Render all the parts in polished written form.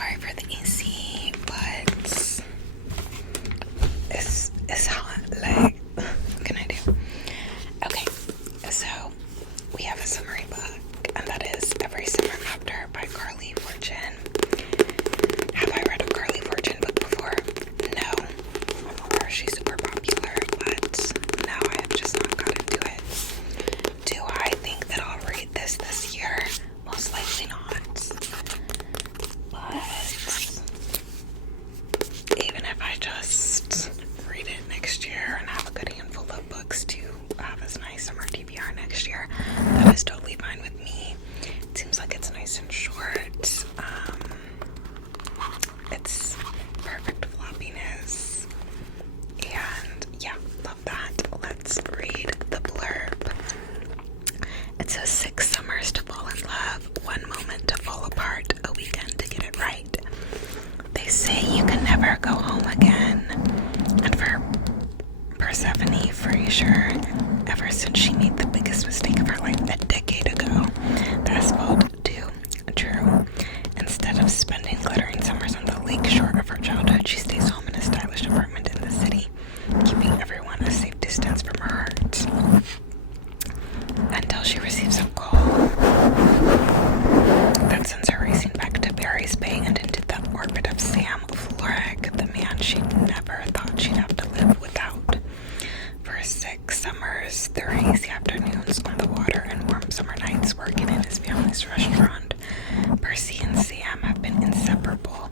sorry for the AC, but it's hot. Like, what can I do? Okay, so we have a summary book, and that is Every Summer After by Carly Fortune. Have I read a Carly Fortune book before? No. I'm aware she's super popular, but no, I have just not gotten to it. Do I think that I'll read this year? Most likely not. But even if I just read it next year and have a good handful of books to have as my summer TBR next year, that is totally fine with me. It seems like it's nice and short. It's perfect floppiness. And yeah, love that. Let's read the blurb. It says 6 summers to fall in love, 1 moment to fall apart, a weekend to get it right. They say you can never go home again. And for Persephone Fraser, ever since she made the biggest mistake of her life a decade ago, that has felt too true. Instead of spending glittering summers on the lake shore of her childhood, she stays home in a stylish apartment in the city, keeping everyone a safe distance from her heart. Until she receives a call that sends her racing back to Barry's Bay and into the orbit of Sam Florek, the man she never thought she'd have to live without. For 6 summers, 3 easy afternoons on the water and warm summer nights working in his family's restaurant, Percy and Sam have been inseparable.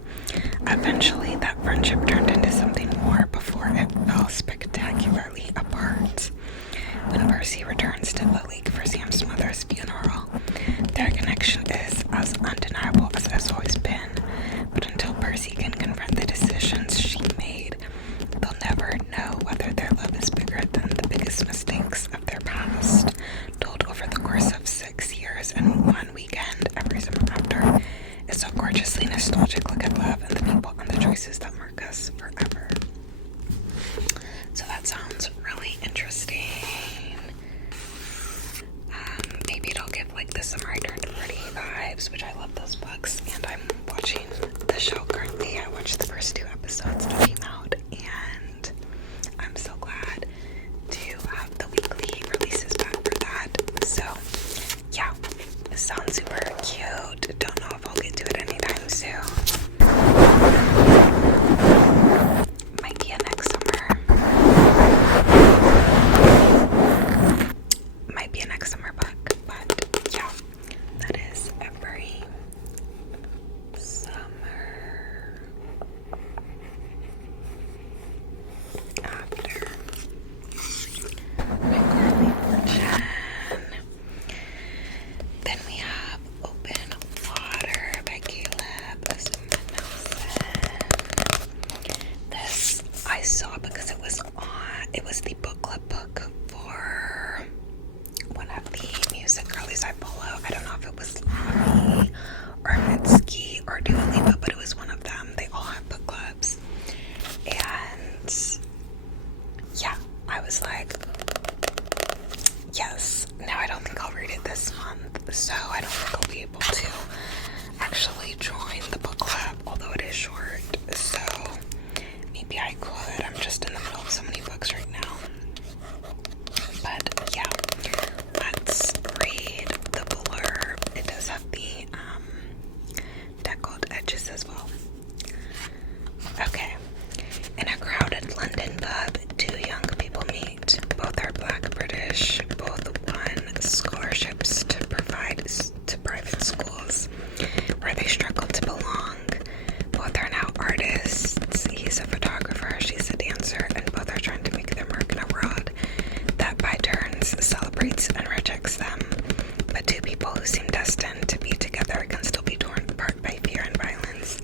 Eventually, that friendship turned into something more before it fell spectacularly apart. When Percy returns to the lake for Sam's mother's funeral, their connection is as undeniable as it has always been. But until Percy can confront the decisions she made, they'll never know whether their love is bigger than the biggest mistakes of their past, told over the course of 6 years and 1 weekend every summer after. It's a gorgeously nostalgic look at love and the people and the choices that mark us forever. So that sounds really interesting. Maybe it'll give like the Summer I Turned Pretty vibes, which I love those books, and I'm watching the show currently. I watched the first 2 episodes that came out, and I'm so glad to have the weekly releases back for that. So yeah, it sounds super cute. Don't know if I'll get to it anytime soon. Might be a next summer. Might be a next summer book, but yeah, that is Every Summer After by Carly Fortune. Then we have Open Water by Caleb Nelson. This I saw because it was the book club book for one of the music girlies I follow. I don't know if it was Lani or Mitski or Dua Lipa, but it was one of them. They all have book clubs. And yeah, I was like, yes. Now I don't think I'll read it this month, so I don't think I'll be able to actually join the book club, although it is short. So maybe I could. I'm just in the middle of so many books right now. But yeah, let's read the blurb. It does have the deckled edges as well. Okay. In a crowded London pub, 2 young people meet. Both are Black British. Both won scholarships to private schools where they struggle to belong. Both are now artists. He's a photographer, she's a dancer, and both are trying to make their mark in a world that by turns celebrates and rejects them. But 2 people who seem destined to be together can still be torn apart by fear and violence.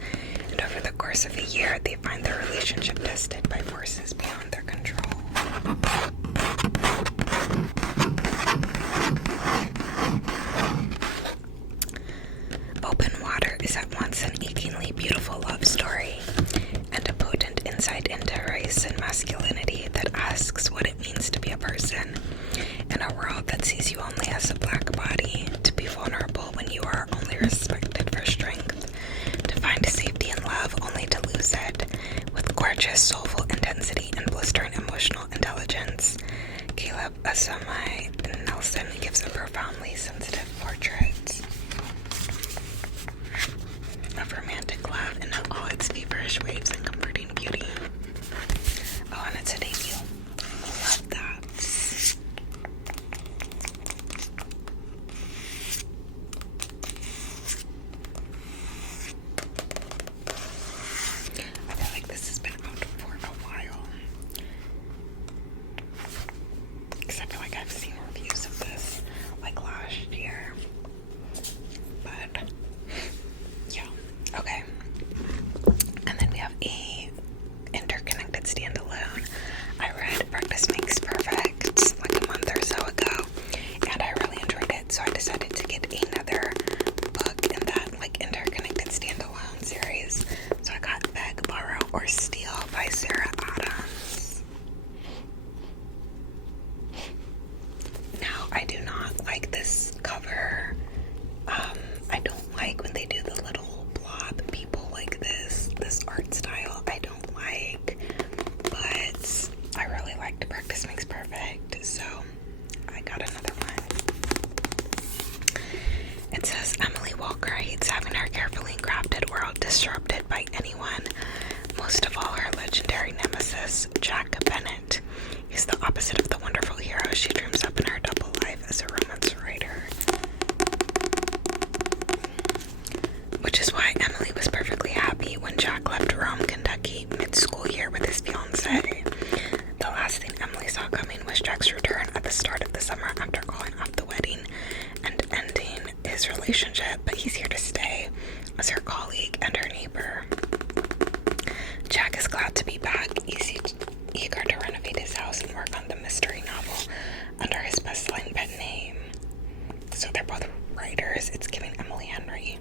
And over the course of a year, they find their relationship tested by forces beyond their control. Open Water is at once an achingly beautiful love story and a potent insight into race and masculinity that asks what it means to be a person in a world that sees you only as a black body, to be vulnerable when you are only respected for strength, to find safety in love only to lose it. With gorgeous, soulful intensity and blistering emotional intelligence, Caleb Asami Nelson gives a profoundly sensitive portrait of romantic love in all its feverish waves and comforting beauty. Oh, and it's a debut. Love that. I feel like this has been out for a while. Because I feel like I've seen reviews of this like last year. But yeah. Okay. And then we have a interconnected standalone. I read Practice Makes Perfect like a month or so ago, and I really enjoyed it, so I decided to get another book in that like interconnected standalone series. So I got Beg, Borrow, or Steal by Sarah Adams. Now, I do not like this cover. I don't like when they do the little blob people like this art style. I don't like, but I really liked Practice Makes Perfect, so I got another one. It says Emily Walker hates having her carefully crafted world disrupted by anyone, most of all her legendary nemesis, Jack Bennett. He's the opposite of the wonderful hero she dreams up in her double life as a romance writer. Which is why Emily was perfectly happy when Jack left Rome, Kentucky mid-school year with his fiancée. The last thing Emily saw coming was Jack's return at the start of the summer after calling off the wedding and ending his relationship, but he's here to stay as her colleague and her neighbor. Jack is glad to be back, eager to renovate his house and work on the mystery novel under his best-selling pen name. So they're both writers. It's giving Emily Henry.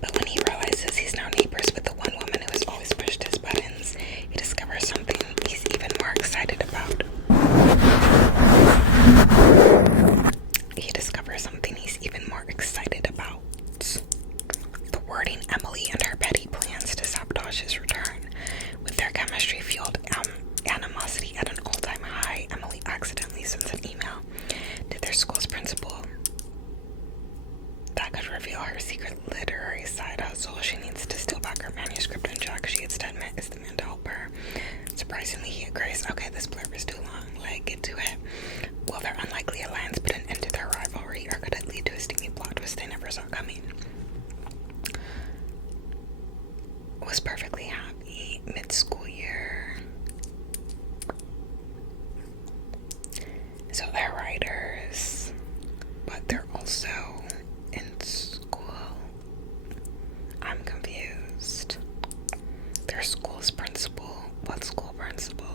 But when he realizes he's now neighbors with the one woman who has always pushed his buttons, he discovers something he's even more excited about. Thwarting Emily and her petty plans to sabotage his return. With their chemistry-fueled animosity at an all-time high, Emily accidentally sends an email to their school's principal that could reveal her secret literary side hustle. She needs to steal back her manuscript, and Jack, she gets to admit, is the man to help her. Surprisingly, he agrees. Okay, this blurb is too long. Like, get to it. Will their unlikely alliance put an end to their rivalry, or could it lead to a steamy plot twist they never saw coming? Was perfectly happy mid-school year. So they're writers, but they're also in school. I'm confused. Their school's principal. What school principal?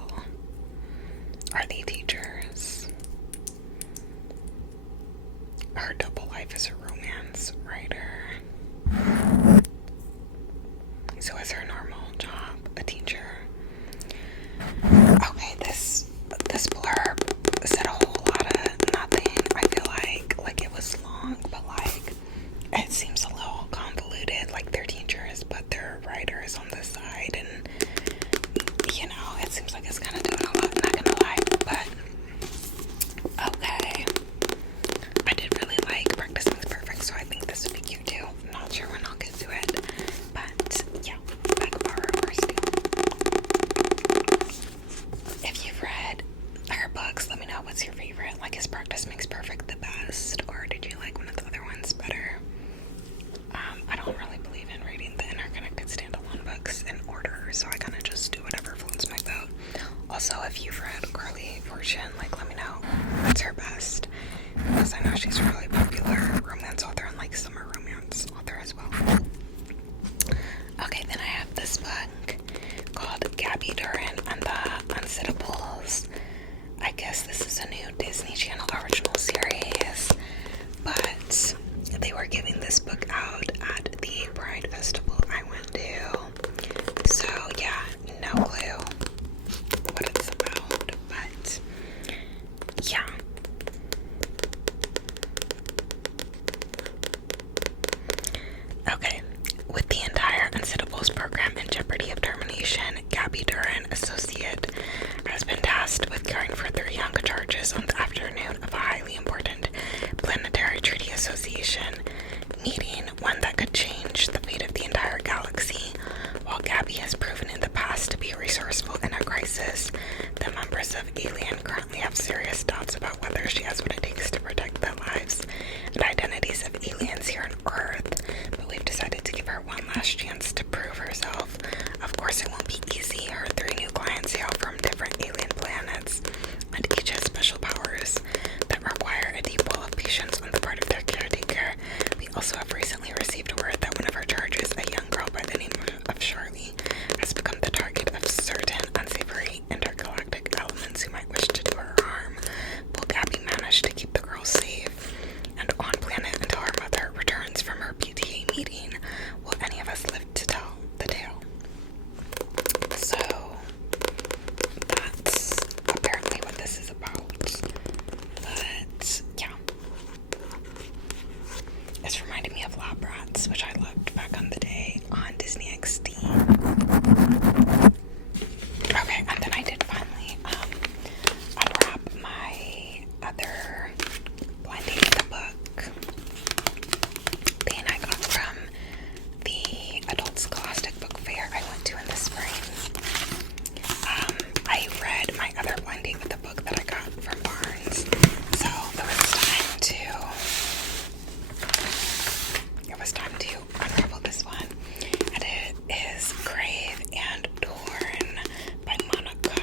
Are they teachers? Her double life is a romance writer. So is her normal job a teacher? Okay, this blurb said a whole lot of nothing. I feel like it was long, but like it seems a little convoluted. Like they're teachers, but they're writers on the side, and you know, it seems like it's kind of doing a lot. Not gonna lie, but okay. I did really like Practice Makes Perfect, so I think this would be cute too. I'm not sure when I'll get to it, but yeah, back borrow first. If you've read her books, let me know what's your favorite. Like, is Practice Makes Perfect the best, or did you like one of the other ones better? I don't really believe in reading the interconnected standalone books in order, so I kind of just do whatever floats my boat. Also, if you've read Carly Fortune, like, let me know what's her best, because I know she's a really popular romance author and like summer romance author as well. Okay, then I have this book called Gabby Duran and the Unsittables. I guess this is a new Disney Channel original series, but they were giving this book out at the Pride Festival I went to. So yeah, no clue what it's about, but yeah. Okay, with the entire Gabby has proven in the past to be resourceful in a crisis, the members of Alien currently have serious doubts about whether she has what it takes to protect the lives and identities of aliens here on Earth, but we've decided to give her one last chance to prove herself. Of course, it won't be easy. Her 3 new clients hail from different alien planets, and each has special powers that require a deep well of patience on the part of their caretaker. We also have recently received word that one of her charges, a young girl by the name of Charlie, has become the target of certain unsavory intergalactic elements who might wish to do her harm. Will Gabby manage to keep the girl safe and on planet until her mother returns from her PTA meeting? Will any of us live to tell the tale? So, that's apparently what this is about. But, yeah. It's reminding me of Lab Rats, which I loved back on the day on Disney XD. Okay, and then I did finally unwrap my other blind date with the book. Thing I got from the Adult Scholastic Book Fair I went to in the spring. I read my other blind date with the book that I got from Barnes, so it was time to unravel this one, and it is Crave and Torn by Monica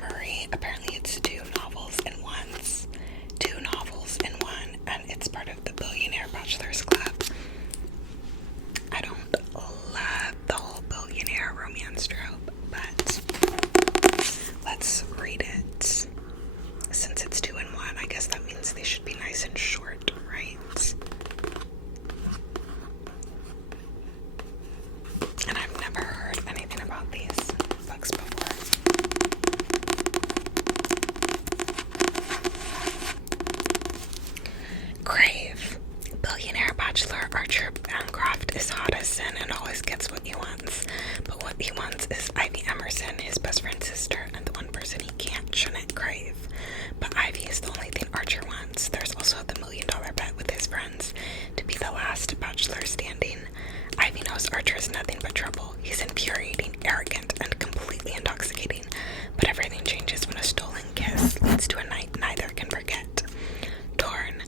Murray. Apparently it's 2 novels in one, and it's part of the Billionaire Bachelors Club. I don't love the whole billionaire romance trope, but let's read it. Since it's 2 in 1, I guess that means they should be nice and short, right? And I've never heard anything about these books before. Crave. Billionaire bachelor Archer Bancroft is hot as sin and always gets what he wants. But what he wants is Ivy Emerson, his best friend's sister, and the one person he shouldn't crave. But Ivy is the only thing Archer wants. There's also the $1 million bet with his friends to be the last bachelor standing. Ivy knows Archer is nothing but trouble. He's infuriating, arrogant, and completely intoxicating. But everything changes when a stolen kiss leads to a night neither can forget. Torn.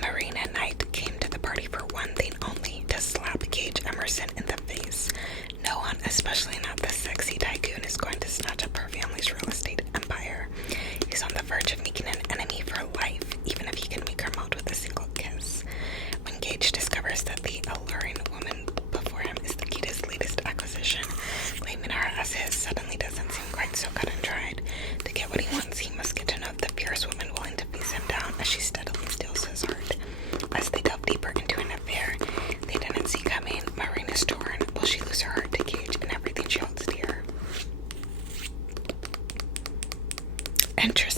Marina Knight came to the party for one thing only, to slap Gage Emerson in the face. No one, especially not the sexy tycoon, is going to snatch up her family's real estate empire. He's on the verge of making an enemy for life, even if he can make her melt with a single kiss. When Gage discovers that the alluring woman before him is the key to his latest acquisition, claiming her as his suddenly doesn't seem quite so cut and dried. To get what he wants, he must get to know the fierce woman willing to face him down as she steadily steals his heart. As they delve deeper into an affair they didn't see coming, Marina's torn. Will she lose her heart to Gage and everything she holds dear? Interesting.